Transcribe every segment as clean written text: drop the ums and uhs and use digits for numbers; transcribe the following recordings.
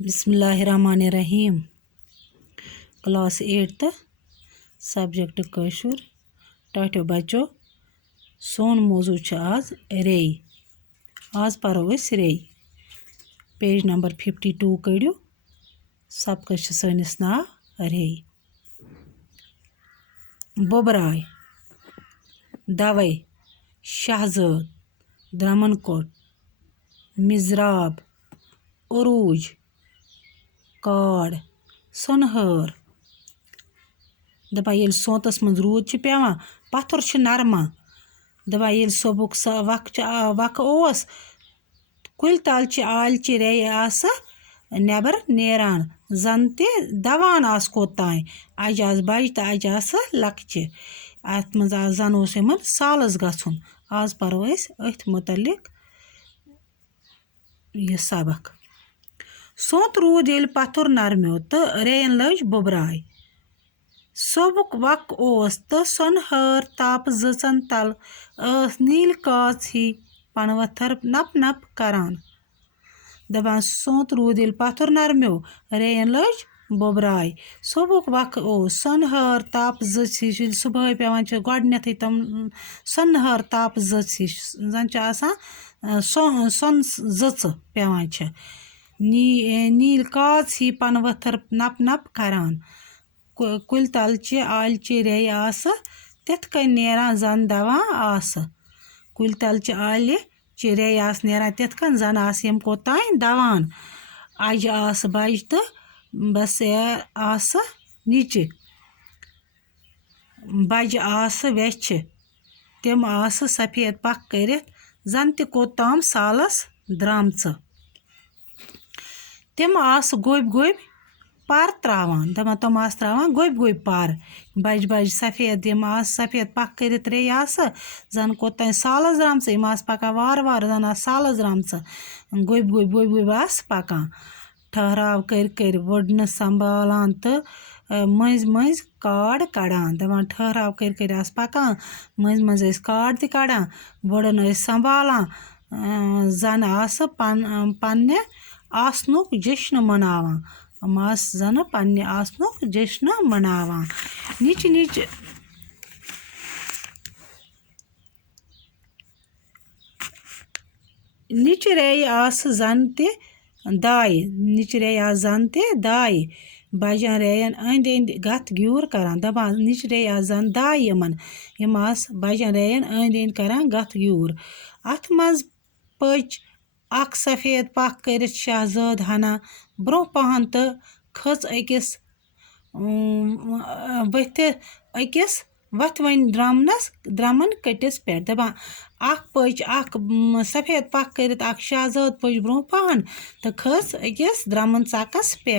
बिस्मिल्लाहिर्रहमानिर्रहीम class 8 subject कशुर टाटो बच्चो सोन मौजू आज रे आज परो रे पेज नंबर 52 कड़ियो सबक सनिस नाव रे बोबराय दवई शहजाद द्रमन कोट मिजराब उरूज काड़ सोनहर दपा ये सोतस मज रूद पेवान पत्थर नरमा दपा ये सोबुक वक ओस कुल तल आलचि रे नेबर नेरान जन ते दवान आस कोतान अज आस बज तो अज आस लक्चि अत मज जन ओस यमन सालस गछुन आज परो अथ मुतलिक यह सबक सोत रूद ये पत्थर नरम्यो तो रेयन लज बोबराय सोबुक वक ओस तो सोनहर ताप जचन तल नील काच ही पनवत्थर नप नप करान दपान सोत रूद ये पत्थर नरम्यो रेयन लज बोबराय सोबुक वक ओस सोनहर ताप जच हिश सुबह पेवान गोडनेथ तम सोनहर ताप जच हिश जन सोन जच पेवान नील काच ही पनवत्थर नप नप करान कुल तल आलचि रे तिथ कन नेरान जन दवा आस कुल तल आलचि रे नेरान तिथ कन जन आस यम कोतान दवान अज आस बज तो बस आस नीचे बज आस वेछ तम आस सफ़ेद पख करित जन ते कोताम सालस द्रामच तम आस गोब गोब पर त्रावान दपान तम आस त्रावान गोब गोब पर बज बज सफ़ेद यम आस सफ़ेद पख करित रे जन कोतान सालस द्रामच यम आस पकान वार वार जन आस सालस द्रामच गोब गोब गोब गोब आस पकान ठहराव कर वुडन संभालान तो मज मज काड़ कड़ान दपान ठहराव कर आस पकान मज मज काड़ ते कड़ान वुडन संभालान जन आस पन्ने आसनुक जश्न मनावान हम आस जन पन्ने आसनुक जश्न मनावान नीच नीच नीच रे आस जन ते दाय नीच रे आस जन ते दाय बजन रेयन अंद अंद गथ ग्यूर करान दपान नीच रे आस जन दाय यम आस बजन रेयन अंद अंद करान गथ ग्यूर अथ मज पच अख सफ़ेद पख करित शहजाद हना ब्रोह पहन तो खच अकिस वथवन द्रमन कटिस पे दपान अख पच अख सफ़ेद पख करित अख शहजाद पच ब्रोह पहन तो खच अकिस द्रमन चकस पे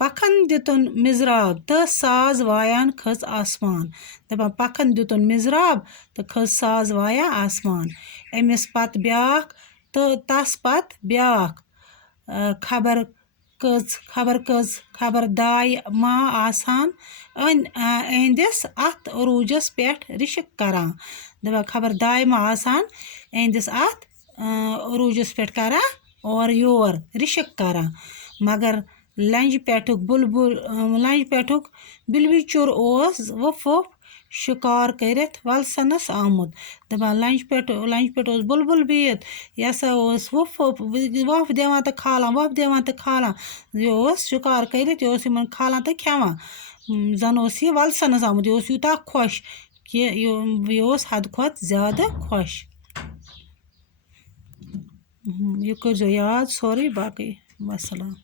पखन दितुन मिजराब तो साज वायान खच आसमान दपान पखन दितुन मिजराब तो खच साज वाया आसमान अमिस पत ब्याख तो तस पत ब्याख खबर कज खबर दाय मा आसान अहंदिस अत अरूजस पे रिशक करान दपान खबर दाय मा आसान अहंदिस अत अरूजस पे करान और योर रिशक करान मगर लंज पेठुक बिलबिचुर ओस वफ वफ शिकार करित वलसनस आमुत दपान लंज पे बुलबुल बिहित यह वफ वफ दिवान तो खालान यह शिकार करित यह खालान तो खेवान जन यह वलसनस आमुत यह यूता खुश कि यह हद खुद ज़्यादा खुश यह कर याद सोरे बाकी वसलाम।